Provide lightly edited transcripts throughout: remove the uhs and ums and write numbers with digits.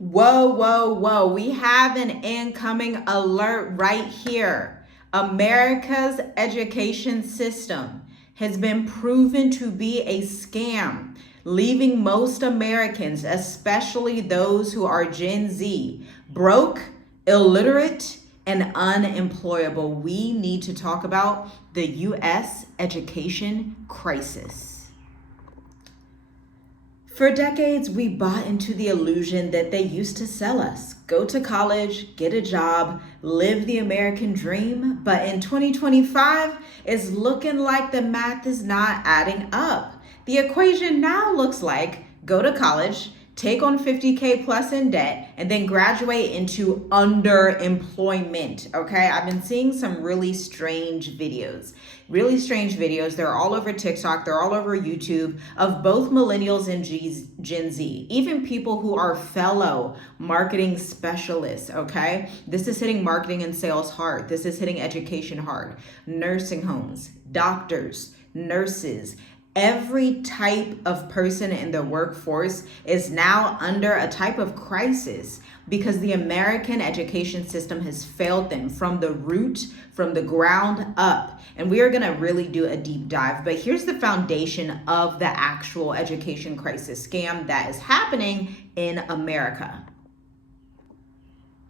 Whoa, whoa, whoa. We have an incoming alert right here. America's education system has been proven to be a scam, leaving most Americans, especially those who are Gen Z, broke, illiterate, and unemployable. We need to talk about the U.S. education crisis. For decades, we bought into the illusion that they used to sell us. Go to college, get a job, live the American dream. But in 2025, it's looking like the math is not adding up. The equation now looks like go to college, take on 50K plus in debt, and then graduate into underemployment, okay? I've been seeing some really strange videos. They're all over TikTok, they're all over YouTube, of both millennials and Gen Z, even people who are fellow marketing specialists, okay? This is hitting marketing and sales hard. This is hitting education hard. Nursing homes, doctors, nurses, every type of person in the workforce is now under a type of crisis because the American education system has failed them from the root, from the ground up. And we are going to really do a deep dive. But here's the foundation of the actual education crisis scam that is happening in America.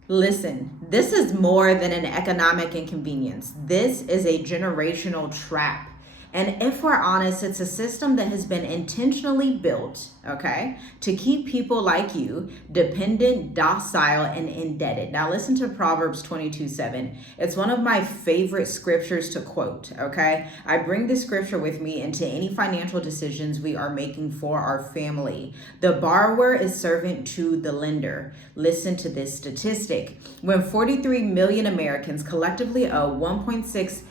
Listen, this is more than an economic inconvenience. This is a generational trap. And if we're honest, it's a system that has been intentionally built, okay, to keep people like you dependent, docile, and indebted. Now listen to Proverbs 22:7. It's one of my favorite scriptures to quote, okay? I bring this scripture with me into any financial decisions we are making for our family. The borrower is servant to the lender. Listen to this statistic. When 43 million Americans collectively owe 1.6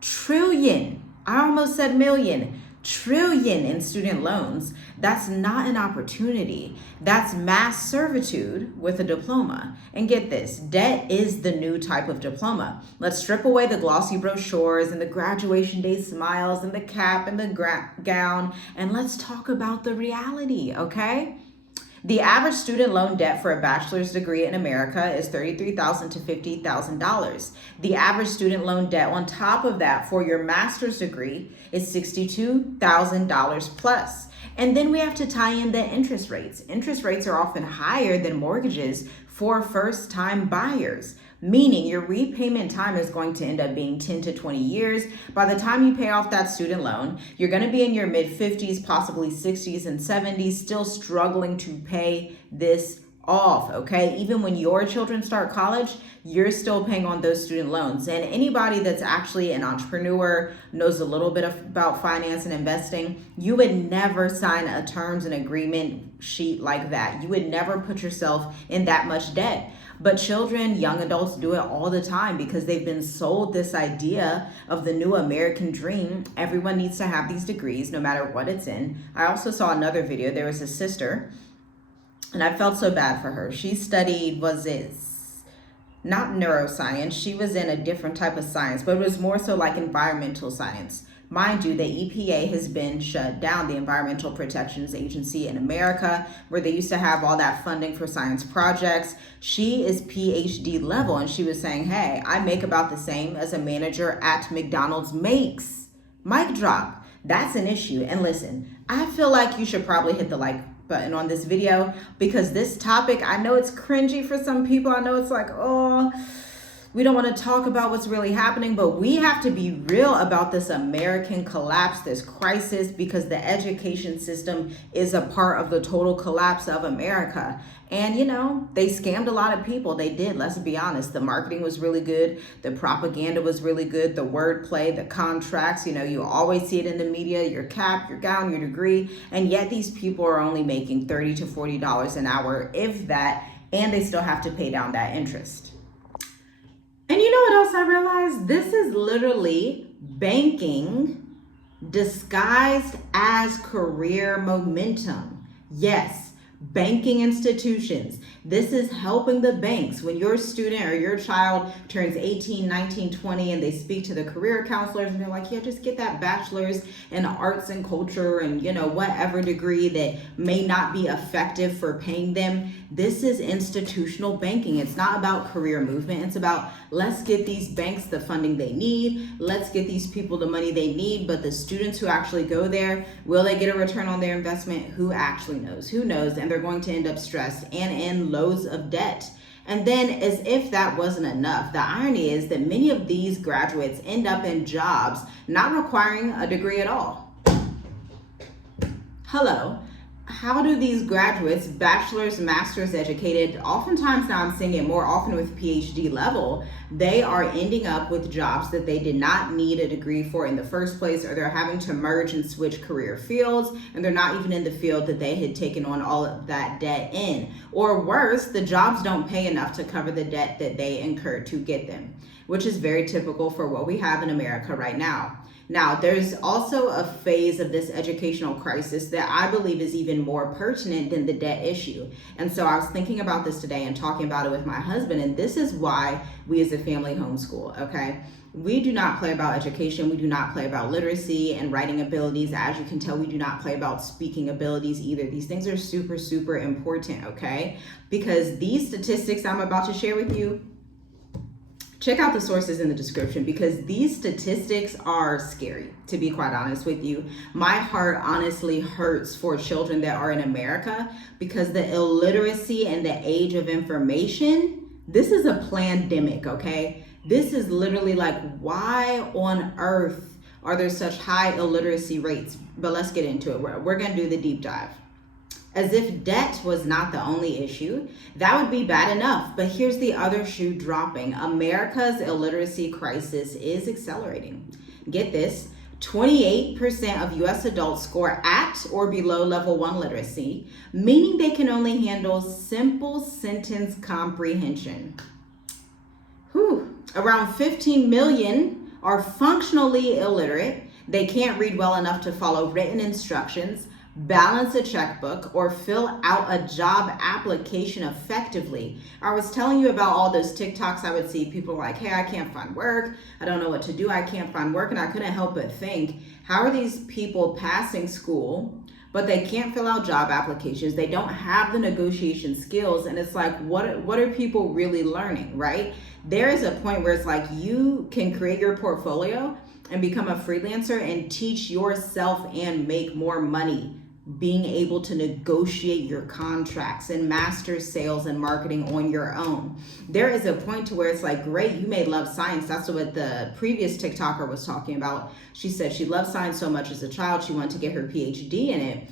trillion, I almost said million, trillion in student loans, that's not an opportunity. That's mass servitude with a diploma. And get this, debt is the new type of diploma. Let's strip away the glossy brochures and the graduation day smiles and the cap and the gown, and let's talk about the reality, okay? The average student loan debt for a bachelor's degree in America is $33,000 to $50,000. The average student loan debt on top of that for your master's degree is $62,000 plus. And then we have to tie in the interest rates. Interest rates are often higher than mortgages for first-time buyers, meaning your repayment time is going to end up being 10 to 20 years. By the time you pay off that student loan, you're going to be in your mid-50s, possibly 60s and 70s, still struggling to pay this off, okay? Even when your children start college, you're still paying on those student loans. And anybody that's actually an entrepreneur, knows a little bit about finance and investing, you would never sign a terms and agreement sheet like that. You would never put yourself in that much debt. But children, young adults do it all the time because they've been sold this idea of the new American dream. Everyone needs to have these degrees, no matter what it's in. I also saw another video. There was a sister, and I felt so bad for her. She studied, not neuroscience. She was in a different type of science, but it was more so like environmental science. Mind you, the EPA has been shut down, the Environmental Protections Agency in America, where they used to have all that funding for science projects. She is PhD level, and she was saying, hey, I make about the same as a manager at McDonald's makes. Mic drop. That's an issue. And listen, I feel like you should probably hit the like button on this video because this topic, I know it's cringy for some people. I know it's like, oh, we don't want to talk about what's really happening, but we have to be real about this American collapse, this crisis, because the education system is a part of the total collapse of America. And, you know, they scammed a lot of people. They did, let's be honest. The marketing was really good. The propaganda was really good. The wordplay, the contracts, you know, you always see it in the media, your cap, your gown, your degree. And yet these people are only making $30 to $40 an hour, if that, and they still have to pay down that interest. And you know what else I realized? This is literally banking disguised as career momentum. Yes, Banking institutions. This is helping the banks. When your student or your child turns 18, 19, 20, and they speak to the career counselors and they're like, yeah, just get that bachelor's in arts and culture and, whatever degree that may not be effective for paying them. This is institutional banking. It's not about career movement. It's about, let's get these banks the funding they need. Let's get these people the money they need. But the students who actually go there, will they get a return on their investment? Who actually knows? Who knows? And they're going to end up stressed and in loads of debt. And then, as if that wasn't enough, the irony is that many of these graduates end up in jobs not requiring a degree at all. Hello. How do these graduates, bachelor's, master's educated, oftentimes now I'm seeing it more often with PhD level, they are ending up with jobs that they did not need a degree for in the first place, or they're having to merge and switch career fields, and they're not even in the field that they had taken on all of that debt in. Or worse, the jobs don't pay enough to cover the debt that they incurred to get them, which is very typical for what we have in America right now. Now, there's also a phase of this educational crisis that I believe is even more pertinent than the debt issue. And so I was thinking about this today and talking about it with my husband, and this is why we as a family homeschool, okay? We do not play about education. We do not play about literacy and writing abilities. As you can tell, we do not play about speaking abilities either. These things are super, super important, okay? Because these statistics I'm about to share with you, check out the sources in the description, because these statistics are scary, to be quite honest with you. My heart honestly hurts for children that are in America, because the illiteracy and the age of information, this is a pandemic, okay? This is literally like, why on earth are there such high illiteracy rates? But let's get into it. We're going to do the deep dive. As if debt was not the only issue, that would be bad enough. But here's the other shoe dropping. America's illiteracy crisis is accelerating. Get this, 28% of US adults score at or below level 1 literacy, meaning they can only handle simple sentence comprehension. Around 15 million are functionally illiterate. They can't read well enough to follow written instructions, balance a checkbook, or fill out a job application effectively. I was telling you about all those TikToks I would see, people like, hey, I can't find work. I don't know what to do. I can't find work. And I couldn't help but think, how are these people passing school, but they can't fill out job applications? They don't have the negotiation skills. And it's like, what are people really learning, right? There is a point where it's like, you can create your portfolio and become a freelancer and teach yourself and make more money being able to negotiate your contracts and master sales and marketing on your own. There is a point to where it's like, great, you may love science. That's what the previous TikToker was talking about. She said she loved science so much as a child, she wanted to get her PhD in it.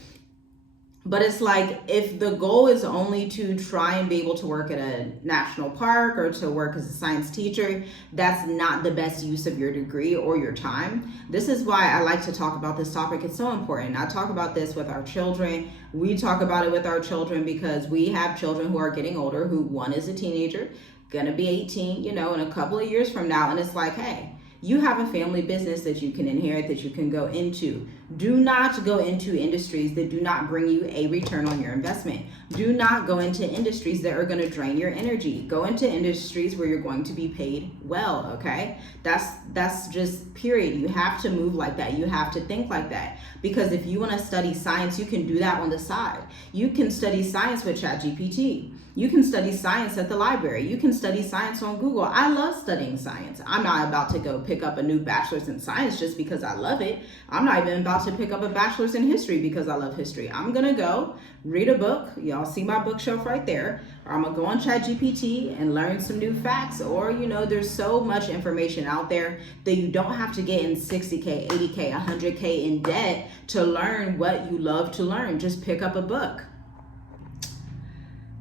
But it's like, if the goal is only to try and be able to work at a national park or to work as a science teacher, that's not the best use of your degree or your time. This is why I like to talk about this topic. It's so important. I talk about this with our children. We talk about it with our children because we have children who are getting older, who one is a teenager, gonna be 18, in a couple of years from now. And it's like, hey, you have a family business that you can inherit, that you can go into. Do not go into industries that do not bring you a return on your investment. Do not go into industries that are going to drain your energy. Go into industries where you're going to be paid well, okay? That's just period. You have to move like that. You have to think like that. Because if you want to study science, you can do that on the side. You can study science with ChatGPT. You can study science at the library. You can study science on Google. I love studying science. I'm not about to go pick up a new bachelor's in science just because I love it. I'm not even about to pick up a bachelor's in history because I love history. I'm going to go read a book. Y'all see my bookshelf right there. Or I'm going to go on ChatGPT and learn some new facts. Or, there's so much information out there that you don't have to get in 60K, 80K, 100K in debt to learn what you love to learn. Just pick up a book.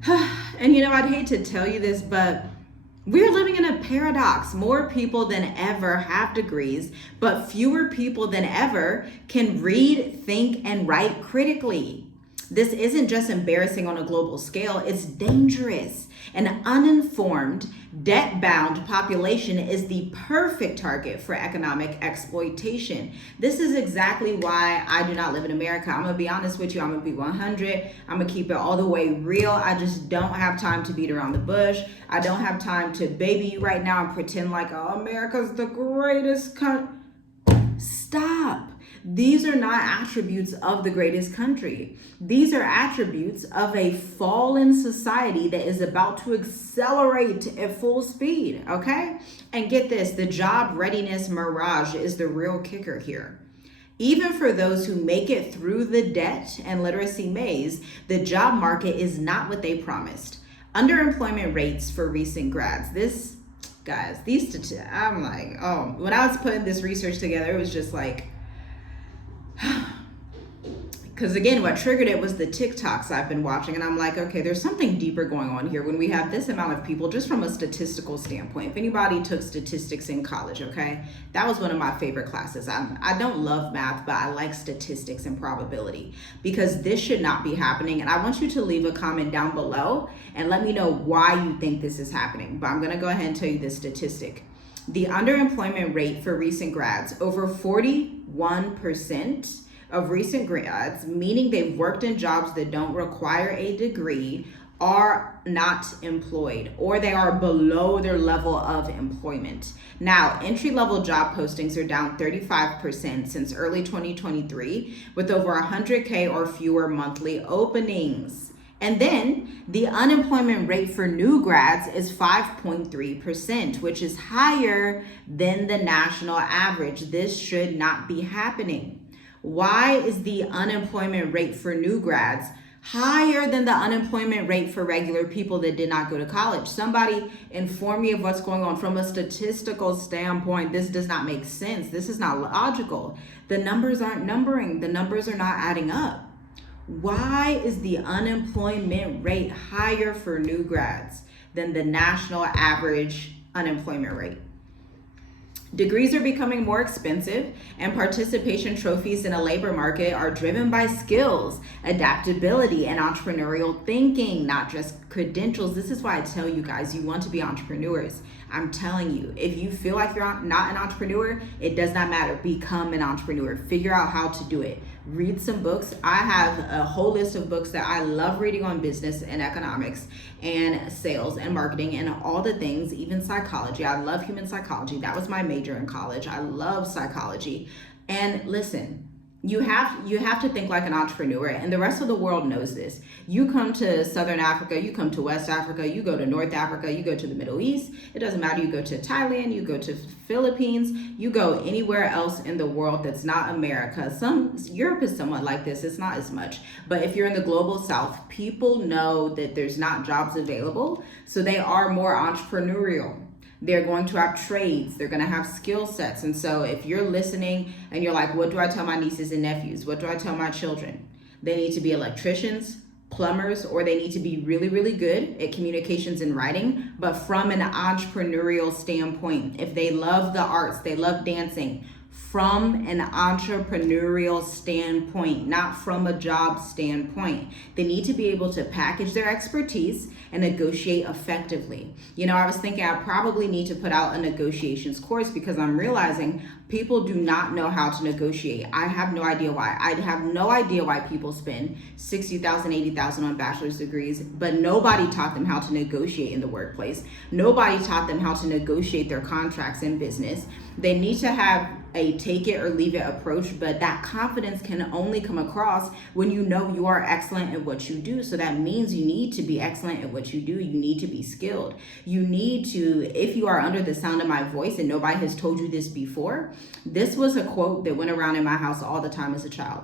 And I'd hate to tell you this, but we're living in a paradox. More people than ever have degrees, but fewer people than ever can read, think, and write critically. This isn't just embarrassing on a global scale, it's dangerous. An uninformed, debt-bound population is the perfect target for economic exploitation. This is exactly why I do not live in America. I'm gonna be honest with you, I'm gonna be 100. I'm gonna keep it all the way real. I just don't have time to beat around the bush. I don't have time to baby you right now and pretend like, oh, America's the greatest country. Stop. These are not attributes of the greatest country. These are attributes of a fallen society that is about to accelerate at full speed, okay? And get this, the job readiness mirage is the real kicker here. Even for those who make it through the debt and literacy maze, the job market is not what they promised. Underemployment rates for recent grads. I'm like, oh, when I was putting this research together, it was just like, because again, what triggered it was the TikToks I've been watching, and I'm like, okay, there's something deeper going on here when we have this amount of people, just from a statistical standpoint. If anybody took statistics in college, okay, that was one of my favorite classes. I don't love math, but I like statistics and probability, because this should not be happening. And I want you to leave a comment down below and let me know why you think this is happening. But I'm gonna go ahead and tell you this statistic. The underemployment rate for recent grads, over 41% of recent grads, meaning they've worked in jobs that don't require a degree, are not employed, or they are below their level of employment. Now, entry-level job postings are down 35% since early 2023, with over 100K or fewer monthly openings. And then the unemployment rate for new grads is 5.3%, which is higher than the national average. This should not be happening. Why is the unemployment rate for new grads higher than the unemployment rate for regular people that did not go to college? Somebody inform me of what's going on. From a statistical standpoint, this does not make sense. This is not logical. The numbers aren't numbering. The numbers are not adding up. Why is the unemployment rate higher for new grads than the national average unemployment rate? Degrees are becoming more expensive, and participation trophies in a labor market are driven by skills, adaptability, and entrepreneurial thinking, not just credentials. This is why I tell you guys, you want to be entrepreneurs. I'm telling you, if you feel like you're not an entrepreneur, it does not matter. Become an entrepreneur. Figure out how to do it. Read some books. I have a whole list of books that I love reading on business and economics and sales and marketing and all the things, even psychology. I love human psychology. That was my major in college. I love psychology. And listen, you have to think like an entrepreneur, and the rest of the world knows this. You come to Southern Africa, you come to West Africa, you go to North Africa, you go to the Middle East. It doesn't matter. You go to Thailand, you go to Philippines, you go anywhere else in the world that's not America. Europe is somewhat like this. It's not as much. But if you're in the global South, people know that there's not jobs available, so they are more entrepreneurial. They're going to have trades. They're going to have skill sets. And so if you're listening and you're like, what do I tell my nieces and nephews? What do I tell my children? They need to be electricians, plumbers, or they need to be really, really good at communications and writing, but from an entrepreneurial standpoint. If they love the arts, they love dancing, from an entrepreneurial standpoint, not from a job standpoint. They need to be able to package their expertise and negotiate effectively. You know, I was thinking I probably need to put out a negotiations course, because I'm realizing people do not know how to negotiate. I have no idea why. I have no idea why people spend $60,000, $80,000 on bachelor's degrees, but nobody taught them how to negotiate in the workplace. Nobody taught them how to negotiate their contracts in business. They need to have a take it or leave it approach, but that confidence can only come across when you know you are excellent at what you do. So that means you need to be excellent at what you do. You need to be skilled. You need to, if you are under the sound of my voice and nobody has told you this before, this was a quote that went around in my house all the time as a child.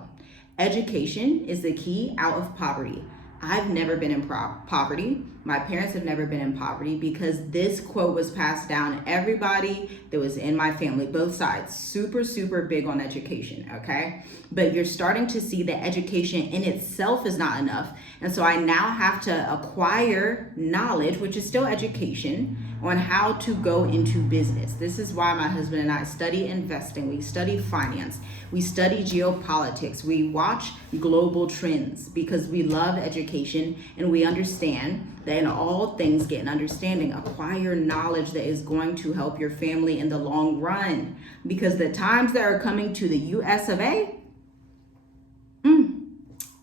Education is the key out of poverty. I've never been in poverty. My parents have never been in poverty because this quote was passed down. Everybody that was in my family, both sides, super, super big on education, okay? But you're starting to see that education in itself is not enough. And so I now have to acquire knowledge, which is still education, on how to go into business. This is why my husband and I study investing, we study finance, we study geopolitics, we watch global trends because we love education and we understand that in all things get an understanding, acquire knowledge that is going to help your family in the long run. Because the times that are coming to the US of A,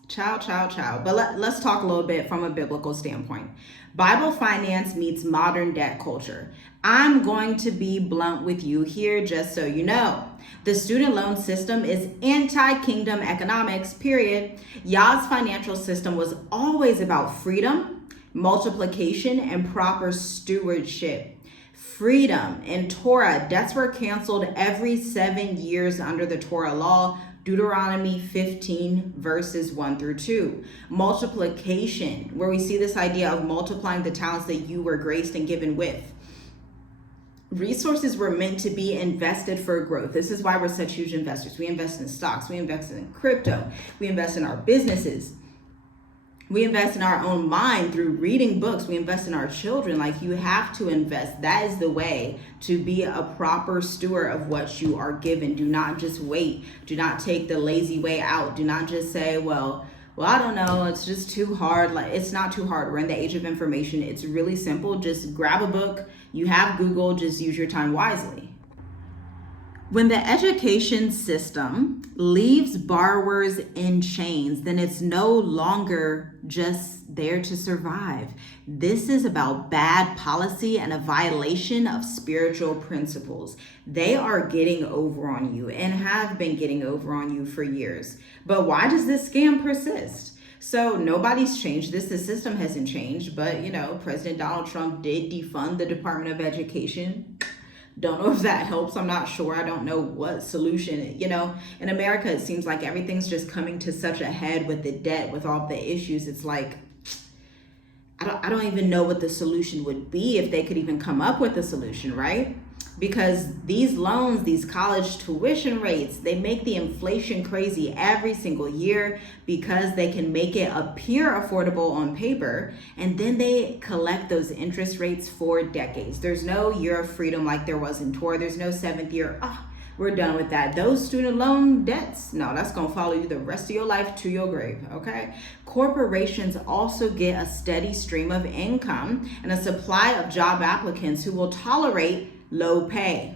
Ciao. But let's talk a little bit from a biblical standpoint. Bible finance meets modern debt culture. I'm going to be blunt with you here just so you know. The student loan system is anti-kingdom economics, period. Yah's financial system was always about freedom, multiplication, and proper stewardship. Freedom in Torah, debts were canceled every 7 years under the Torah law. Deuteronomy 15 verses 1 through 2. Multiplication, where we see this idea of multiplying the talents that you were graced and given with. Resources were meant to be invested for growth. This is why we're such huge investors. We invest in stocks, we invest in crypto, we invest in our businesses. We invest in our own mind through reading books. We invest in our children. Like, you have to invest. That is the way to be a proper steward of what you are given. Do not just wait. Do not take the lazy way out. Do not just say, well, I don't know. It's just too hard. Like, it's not too hard. We're in the age of information. It's really simple. Just grab a book. You have Google. Just use your time wisely. When the education system leaves borrowers in chains, then it's no longer just there to survive. This is about bad policy and a violation of spiritual principles. They are getting over on you and have been getting over on you for years. But why does this scam persist? So nobody's changed this. The system hasn't changed. But, President Donald Trump did defund the Department of Education. Don't know if that helps. I'm not sure. I don't know what solution. In America, it seems like everything's just coming to such a head with the debt, with all the issues. It's like, I don't even know what the solution would be, if they could even come up with a solution, right? Because these loans, these college tuition rates, they make the inflation crazy every single year because they can make it appear affordable on paper, and then they collect those interest rates for decades. There's no year of freedom like there was in Torah. There's no 7th year. We're done with that. Those student loan debts, no, that's going to follow you the rest of your life to your grave, okay? Corporations also get a steady stream of income and a supply of job applicants who will tolerate low pay.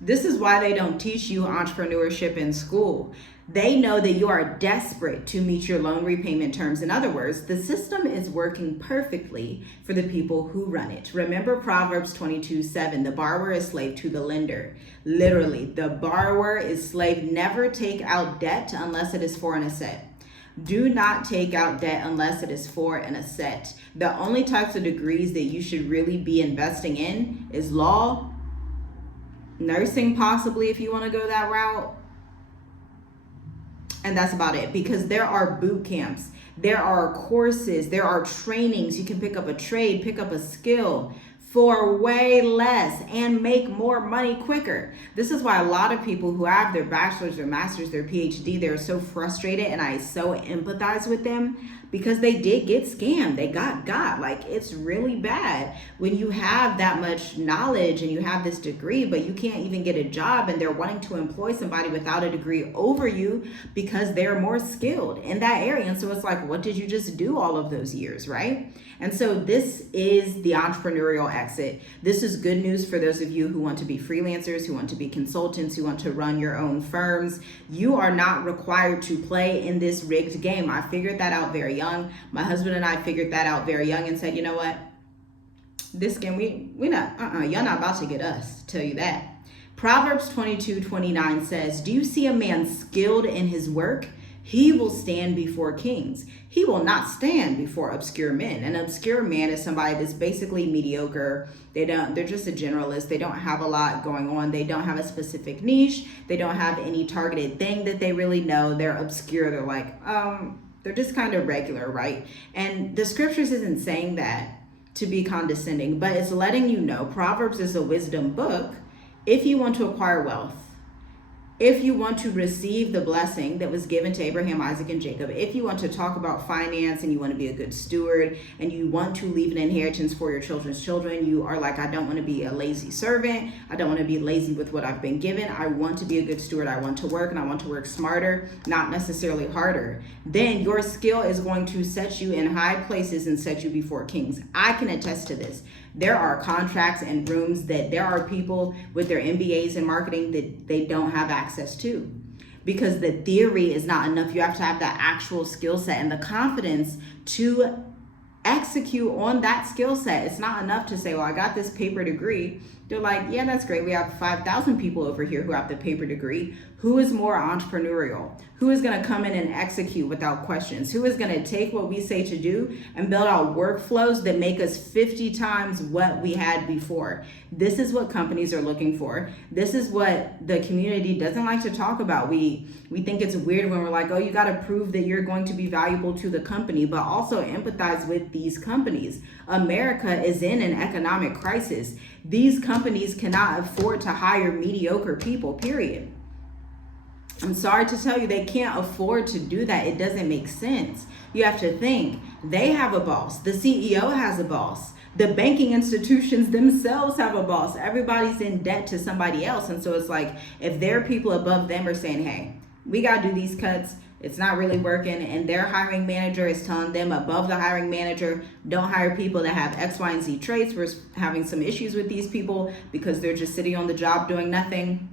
This is why they don't teach you entrepreneurship in school. They know that you are desperate to meet your loan repayment terms. In other words, the system is working perfectly for the people who run it. Remember Proverbs 22:7, the borrower is slave to the lender. Literally, the borrower is slave. Never take out debt unless it is for an asset. Do not take out debt unless it is for an asset. The only types of degrees that you should really be investing in is law, nursing possibly if you want to go that route. And that's about it, because there are boot camps, there are courses, there are trainings. You can pick up a trade, pick up a skill for way less and make more money quicker. This is why a lot of people who have their bachelor's, their master's, their PhD, they're so frustrated, and I so empathize with them because they did get scammed. They got. Like, it's really bad when you have that much knowledge and you have this degree, but you can't even get a job, and they're wanting to employ somebody without a degree over you because they're more skilled in that area. And so it's like, what did you just do all of those years, right? And so this is the entrepreneurial exit. This is good news for those of you who want to be freelancers, who want to be consultants, who want to run your own firms. You are not required to play in this rigged game. I figured that out very young. My husband and I figured that out very young and said, you know what? This game, we're not, you're not about to get us, tell you that. Proverbs 22:29 says, do you see a man skilled in his work? He will stand before kings. He will not stand before obscure men. An obscure man is somebody that's basically mediocre. They're just a generalist. They don't have a lot going on. They don't have a specific niche. They don't have any targeted thing that they really know. They're obscure. They're like, They're just kind of regular, right? And the scriptures isn't saying that to be condescending, but it's letting you know Proverbs is a wisdom book if you want to acquire wealth, if you want to receive the blessing that was given to Abraham, Isaac, and Jacob, if you want to talk about finance and you want to be a good steward and you want to leave an inheritance for your children's children, you are like, I don't want to be a lazy servant. I don't want to be lazy with what I've been given. I want to be a good steward. I want to work, and I want to work smarter, not necessarily harder. Then your skill is going to set you in high places and set you before kings. I can attest to this. There are contracts and rooms that there are people with their MBAs in marketing that they don't have access to, because the theory is not enough. You have to have that actual skill set and the confidence to execute on that skill set. It's not enough to say, well, I got this paper degree. They're like, yeah, that's great. We have 5,000 people over here who have the paper degree. Who is more entrepreneurial? Who is going to come in and execute without questions? Who is going to take what we say to do and build out workflows that make us 50 times what we had before? This is what companies are looking for. This is what the community doesn't like to talk about. We think it's weird when we're like, oh, you got to prove that you're going to be valuable to the company, but also empathize with these companies. America is in an economic crisis. These companies cannot afford to hire mediocre people, period. I'm sorry to tell you, they can't afford to do that. It doesn't make sense. You have to think, they have a boss. The CEO has a boss. The banking institutions themselves have a boss. Everybody's in debt to somebody else. And so it's like, if their people above them are saying, hey, we got to do these cuts, it's not really working, and their hiring manager is telling them above the hiring manager, don't hire people that have X, Y, and Z traits. We're having some issues with these people because they're just sitting on the job doing nothing,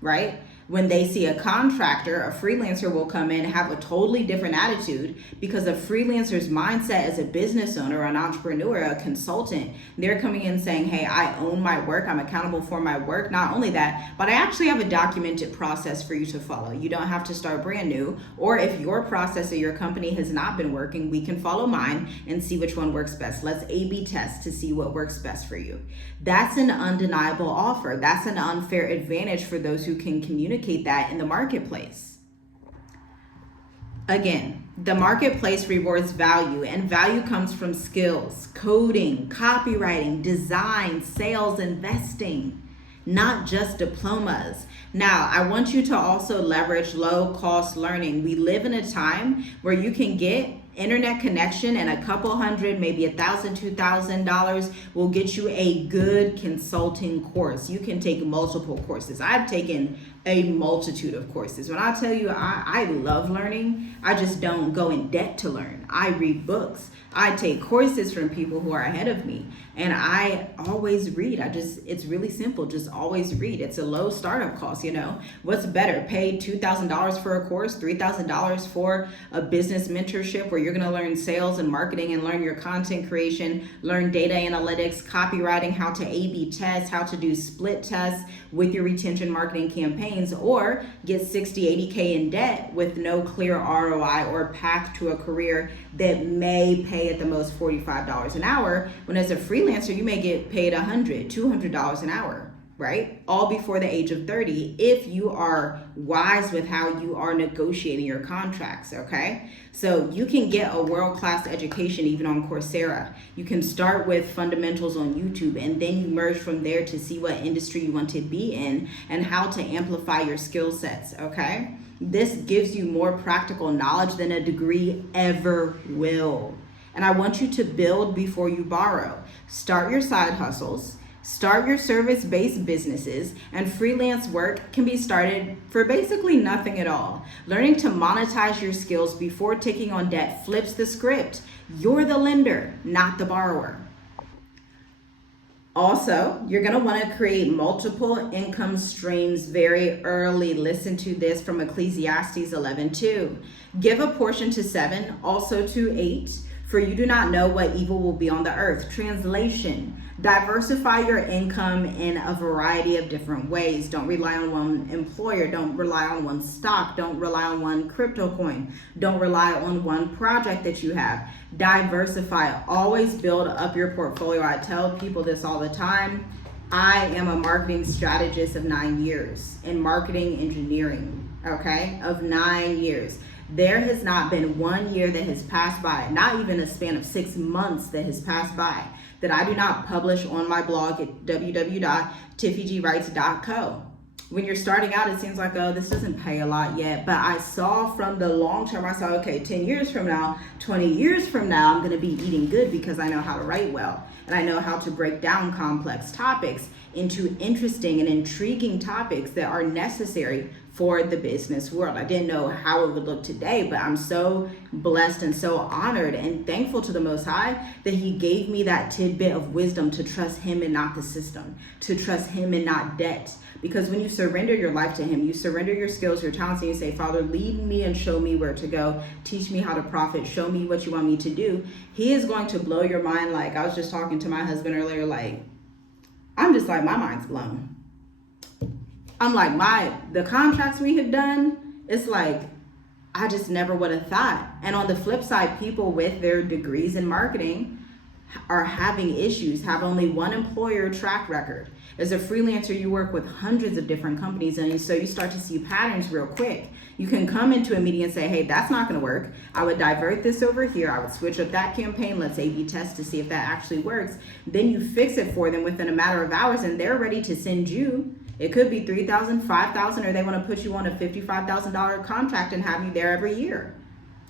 right? When they see a contractor, a freelancer will come in and have a totally different attitude, because a freelancer's mindset as a business owner, an entrepreneur, a consultant, they're coming in saying, hey, I own my work. I'm accountable for my work. Not only that, but I actually have a documented process for you to follow. You don't have to start brand new. Or if your process at your company has not been working, we can follow mine and see which one works best. Let's A/B test to see what works best for you. That's an undeniable offer. That's an unfair advantage for those who can communicate that in the marketplace. Again, the marketplace rewards value, and value comes from skills, coding, copywriting, design, sales, investing, not just diplomas. Now, I want you to also leverage low-cost learning. We live in a time where you can get internet connection, and a couple hundred, maybe $1,000, $2,000 will get you a good consulting course. You can take multiple courses. I've taken a multitude of courses. When I tell you I love learning, I just don't go in debt to learn. I read books. I take courses from people who are ahead of me, and I always read. It's really simple. Just always read. It's a low startup cost, you know. What's better? Pay $2,000 for a course, $3,000 for a business mentorship where you're going to learn sales and marketing and learn your content creation, learn data analytics, copywriting, how to A/B test, how to do split tests with your retention marketing campaigns, or get 60, 80K in debt with no clear ROI or path to a career that may pay at the most $45 an hour, when as a freelancer, you may get paid $100, $200 an hour, right? All before the age of 30, if you are wise with how you are negotiating your contracts, okay? So you can get a world-class education even on Coursera. You can start with fundamentals on YouTube, and then you merge from there to see what industry you want to be in and how to amplify your skill sets, okay? This gives you more practical knowledge than a degree ever will. And I want you to build before you borrow. Start your side hustles. Start your service-based businesses, and freelance work can be started for basically nothing at all. Learning to monetize your skills before taking on debt flips the script. You're the lender, not the borrower. Also, you're going to want to create multiple income streams very early. Listen to this from Ecclesiastes 11:2. Give a portion to 7, also to 8, for you do not know what evil will be on the earth. Translation: diversify your income in a variety of different ways. Don't rely on one employer. Don't rely on one stock. Don't rely on one crypto coin. Don't rely on one project that you have. Diversify. Always build up your portfolio. I tell people this all the time. I am a marketing strategist of 9 years in marketing engineering, okay, of 9 years. There has not been 1 year that has passed by, not even a span of 6 months that has passed by, that I do not publish on my blog at www.tiffygwrites.co. When you're starting out, it seems like, oh, this doesn't pay a lot yet. But I saw from the long term, I saw, okay, 10 years from now, 20 years from now, I'm going to be eating good because I know how to write well. And I know how to break down complex topics into interesting and intriguing topics that are necessary for the business world. I didn't know how it would look today, but I'm so blessed and so honored and thankful to the Most High that He gave me that tidbit of wisdom to trust Him and not the system, to trust Him and not debt. Because when you surrender your life to Him, you surrender your skills, your talents, and you say, Father, lead me and show me where to go. Teach me how to profit. Show me what you want me to do. He is going to blow your mind. Like I was just talking to my husband earlier, like, I'm just like, my mind's blown. I'm like, the contracts we have done, it's like, I just never would have thought. And on the flip side, people with their degrees in marketing are having issues, have only one employer track record. As a freelancer, you work with hundreds of different companies, and so you start to see patterns real quick. You can come into a meeting and say, hey, that's not going to work. I would divert this over here. I would switch up that campaign. Let's A/B test to see if that actually works. Then you fix it for them within a matter of hours, and they're ready to send you. It could be $3,000, $5,000, or they want to put you on a $55,000 contract and have you there every year.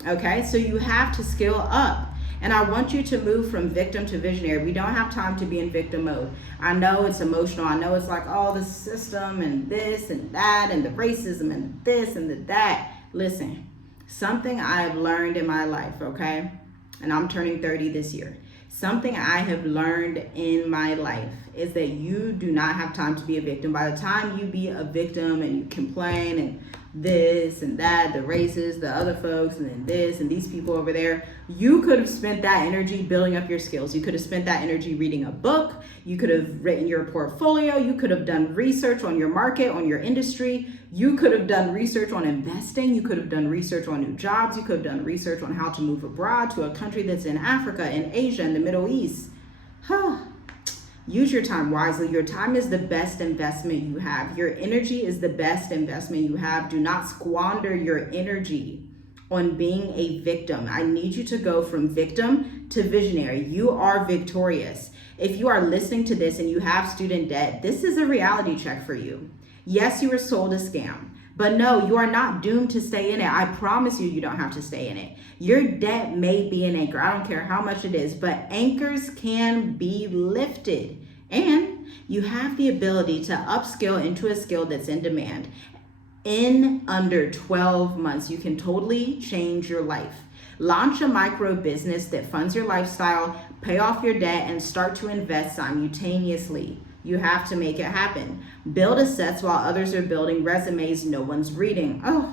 Okay, so you have to skill up. And I want you to move from victim to visionary. We don't have time to be in victim mode. I know it's emotional. I know it's like, oh, the system and this and that and the racism and this and the that. Listen, something I've learned in my life, okay? And I'm turning 30 this year. Something I have learned in my life is that you do not have time to be a victim. By the time you be a victim and you complain and this and that, the races, the other folks, and then this and these people over there, you could have spent that energy building up your skills. You could have spent that energy reading a book. You could have written your portfolio. You could have done research on your market, on your industry. You could have done research on investing. You could have done research on new jobs. You could have done research on how to move abroad to a country that's in Africa, in Asia, in the Middle East. Use your time wisely. Your time is the best investment you have. Your energy is the best investment you have. Do not squander your energy on being a victim. I need you to go from victim to visionary. You are victorious. If you are listening to this and you have student debt, this is a reality check for you. Yes, you were sold a scam. But no, you are not doomed to stay in it. I promise you, you don't have to stay in it. Your debt may be an anchor. I don't care how much it is, but anchors can be lifted. And you have the ability to upskill into a skill that's in demand. In under 12 months, you can totally change your life. Launch a micro business that funds your lifestyle, pay off your debt, and start to invest simultaneously. You have to make it happen. Build assets while others are building resumes no one's reading. Oh,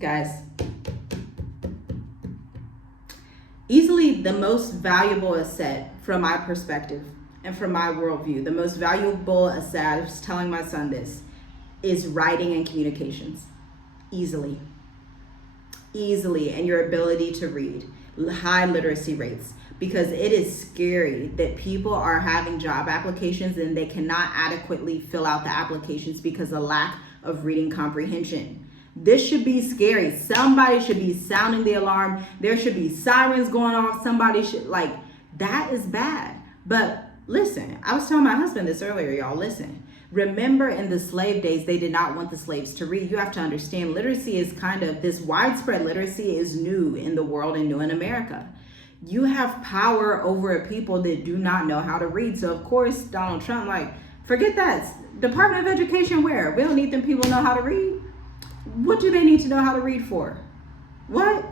guys, easily the most valuable asset from my perspective and from my worldview, the most valuable asset, I was telling my son this, is writing and communications. Easily, and your ability to read. High literacy rates. Because it is scary that people are having job applications and they cannot adequately fill out the applications because of lack of reading comprehension. This should be scary. Somebody should be sounding the alarm. There should be sirens going off. Somebody should, that is bad. But listen, I was telling my husband this earlier, y'all, listen. Remember, in the slave days, they did not want the slaves to read. You have to understand, literacy is this widespread literacy is new in the world and new in America. You have power over a people that do not know how to read. So of course, Donald Trump, forget that. Department of Education where? We don't need them people to know how to read. What do they need to know how to read for? What?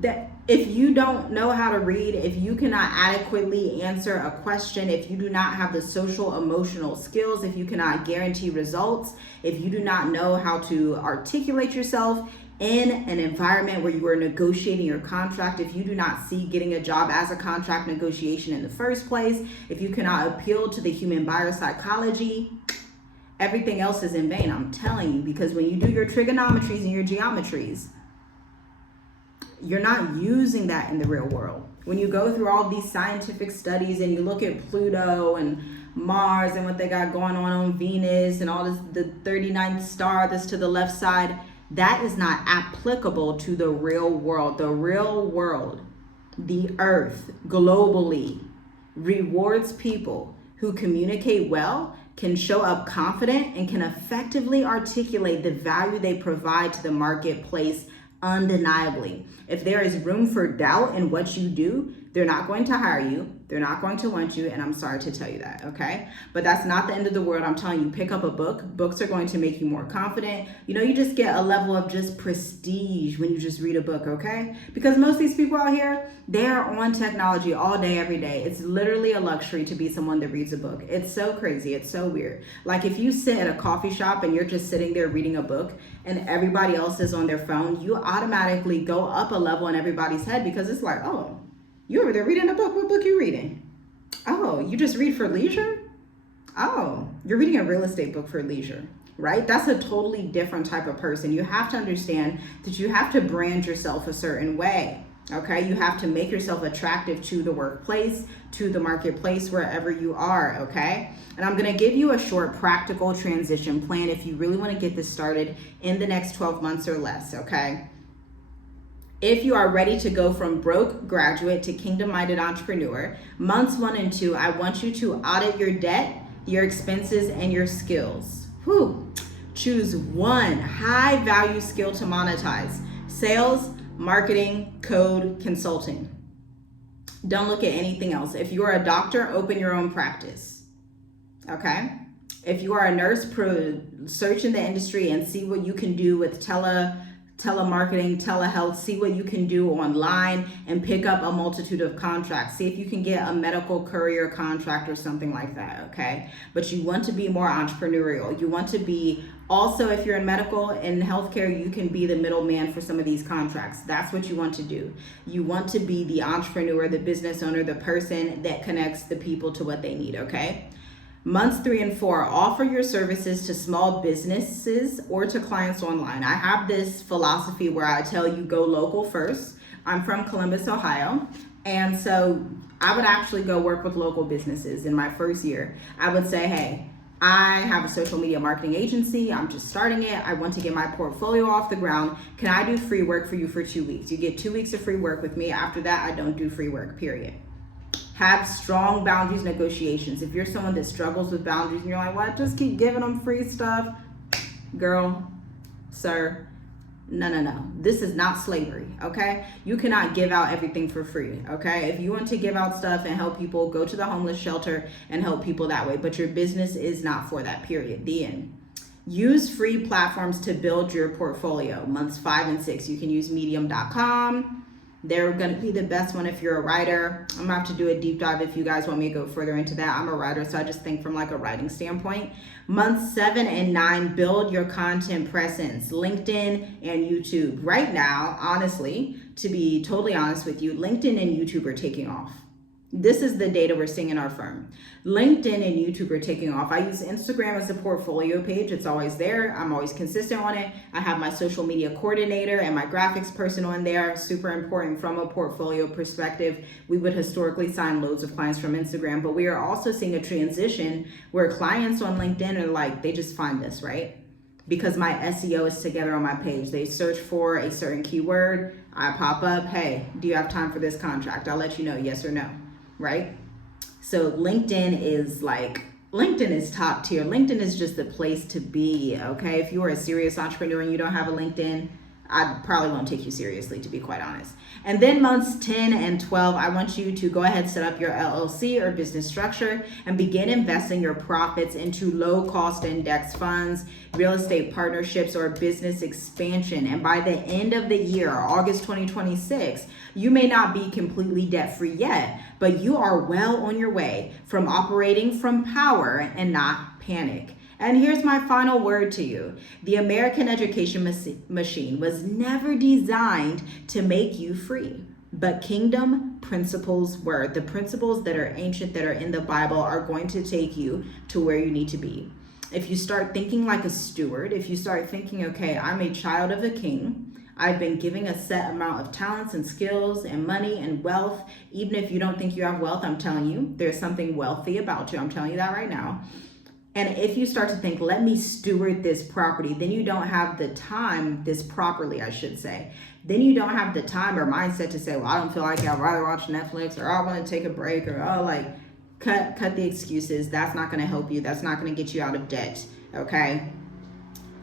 That if you don't know how to read, if you cannot adequately answer a question, if you do not have the social emotional skills, if you cannot guarantee results, if you do not know how to articulate yourself in an environment where you are negotiating your contract, if you do not see getting a job as a contract negotiation in the first place, if you cannot appeal to the human buyer psychology, everything else is in vain. I'm telling you, because when you do your trigonometries and your geometries, you're not using that in the real world. When you go through all these scientific studies and you look at Pluto and Mars and what they got going on Venus and all this, the 39th star that's to the left side, that is not applicable to the real world. The real world, the earth, globally, rewards people who communicate well, can show up confident, and can effectively articulate the value they provide to the marketplace undeniably. If there is room for doubt in what you do, they're not going to hire you. They're not going to want you. And I'm sorry to tell you that, okay? But that's not the end of the world. I'm telling you, pick up a book. Books are going to make you more confident. You know, you just get a level of just prestige when you just read a book, okay? Because most of these people out here, they're on technology all day, every day. It's literally a luxury to be someone that reads a book. It's so crazy. It's so weird. Like if you sit at a coffee shop and you're just sitting there reading a book and everybody else is on their phone, you automatically go up a level in everybody's head because it's like, oh, you over there reading a book. What book you reading? Oh, you just read for leisure? Oh, you're reading a real estate book for leisure, right? That's a totally different type of person. You have to understand that you have to brand yourself a certain way, okay? You have to make yourself attractive to the workplace, to the marketplace, wherever you are, okay? And I'm gonna give you a short practical transition plan if you really wanna get this started in the next 12 months or less, okay? If you are ready to go from broke graduate to kingdom-minded entrepreneur, months 1 and 2, I want you to audit your debt, your expenses, and your skills. Choose one high-value skill to monetize: sales, marketing, code, consulting. Don't look at anything else. If you are a doctor, open your own practice, okay? If you are a nurse, search in the industry and see what you can do with telemarketing, telehealth. See what you can do online and pick up a multitude of contracts. See if you can get a medical courier contract or something like that, okay? But you want to be more entrepreneurial. You want to be also, if you're in medical and healthcare, you can be the middleman for some of these contracts. That's what you want to do. You want to be the entrepreneur, the business owner, the person that connects the people to what they need, okay? Months 3 and 4, offer your services to small businesses or to clients online. I have this philosophy where I tell you go local first. I'm from Columbus, Ohio. And so I would actually go work with local businesses in my first year. I would say, hey, I have a social media marketing agency. I'm just starting it. I want to get my portfolio off the ground. Can I do free work for you for 2 weeks? You get 2 weeks of free work with me. After that, I don't do free work, period. Have strong boundaries, negotiations. If you're someone that struggles with boundaries and you're like, what, just keep giving them free stuff? Girl, sir, no. This is not slavery, okay? You cannot give out everything for free, okay? If you want to give out stuff and help people, go to the homeless shelter and help people that way. But your business is not for that, period. The end. Use free platforms to build your portfolio. Months 5 and 6, you can use medium.com. They're going to be the best one if you're a writer. I'm going to have to do a deep dive if you guys want me to go further into that. I'm a writer, so I just think from like a writing standpoint. Months 7 and 9, build your content presence, LinkedIn and YouTube. Right now, honestly, to be totally honest with you, LinkedIn and YouTube are taking off. This is the data we're seeing in our firm. LinkedIn and YouTube are taking off. I use Instagram as a portfolio page. It's always there. I'm always consistent on it. I have my social media coordinator and my graphics person on there. Super important from a portfolio perspective. We would historically sign loads of clients from Instagram, but we are also seeing a transition where clients on LinkedIn are like, they just find us, right? Because my SEO is together on my page. They search for a certain keyword. I pop up, hey, do you have time for this contract? I'll let you know, yes or no. Right? So LinkedIn is top tier. LinkedIn is just the place to be, okay? If you are a serious entrepreneur and you don't have a LinkedIn, I probably won't take you seriously, to be quite honest. And then months 10 and 12, I want you to go ahead, set up your LLC or business structure and begin investing your profits into low-cost index funds, real estate partnerships, or business expansion. And by the end of the year, August 2026, you may not be completely debt-free yet, but you are well on your way from operating from power and not panic. And here's my final word to you. The American education machine was never designed to make you free, but kingdom principles were. The principles that are ancient, that are in the Bible, are going to take you to where you need to be. If you start thinking like a steward, if you start thinking, okay, I'm a child of a king, I've been giving a set amount of talents and skills and money and wealth. Even if you don't think you have wealth, I'm telling you, there's something wealthy about you. I'm telling you that right now. And if you start to think, let me steward this property, then you don't have the time, this properly, I should say. Then you don't have the time or mindset to say, well, I don't feel like it. I'd rather watch Netflix, or I want to take a break, or cut the excuses. That's not going to help you. That's not going to get you out of debt. Okay.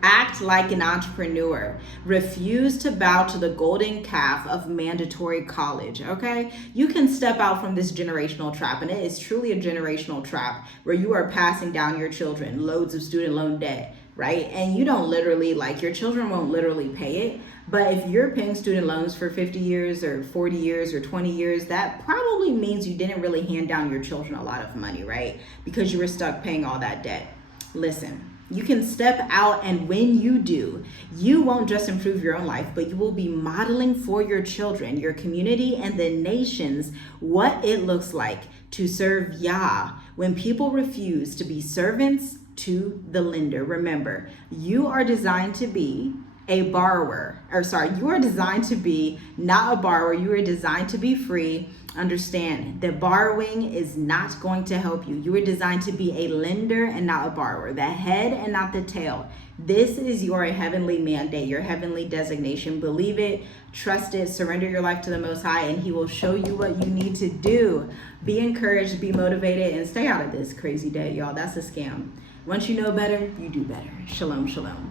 Act like an entrepreneur. Refuse to bow to the golden calf of mandatory college, okay? You can step out from this generational trap, and it is truly a generational trap where you are passing down your children loads of student loan debt, right? And you don't literally, your children won't literally pay it, but if you're paying student loans for 50 years or 40 years or 20 years, that probably means you didn't really hand down your children a lot of money, right? Because you were stuck paying all that debt. Listen. You can step out, and when you do, you won't just improve your own life, but you will be modeling for your children, your community, and the nations what it looks like to serve Yah when people refuse to be servants to the lender. Remember, you are designed to be you are designed to be not a borrower. You are designed to be free. Understand that borrowing is not going to help you. You are designed to be a lender and not a borrower, the head and not the tail. This is your heavenly mandate, your heavenly designation. Believe it, trust it, surrender your life to the Most High, and He will show you what you need to do. Be encouraged, be motivated, and stay out of this crazy debt, y'all. That's a scam. Once you know better, you do better. Shalom, shalom.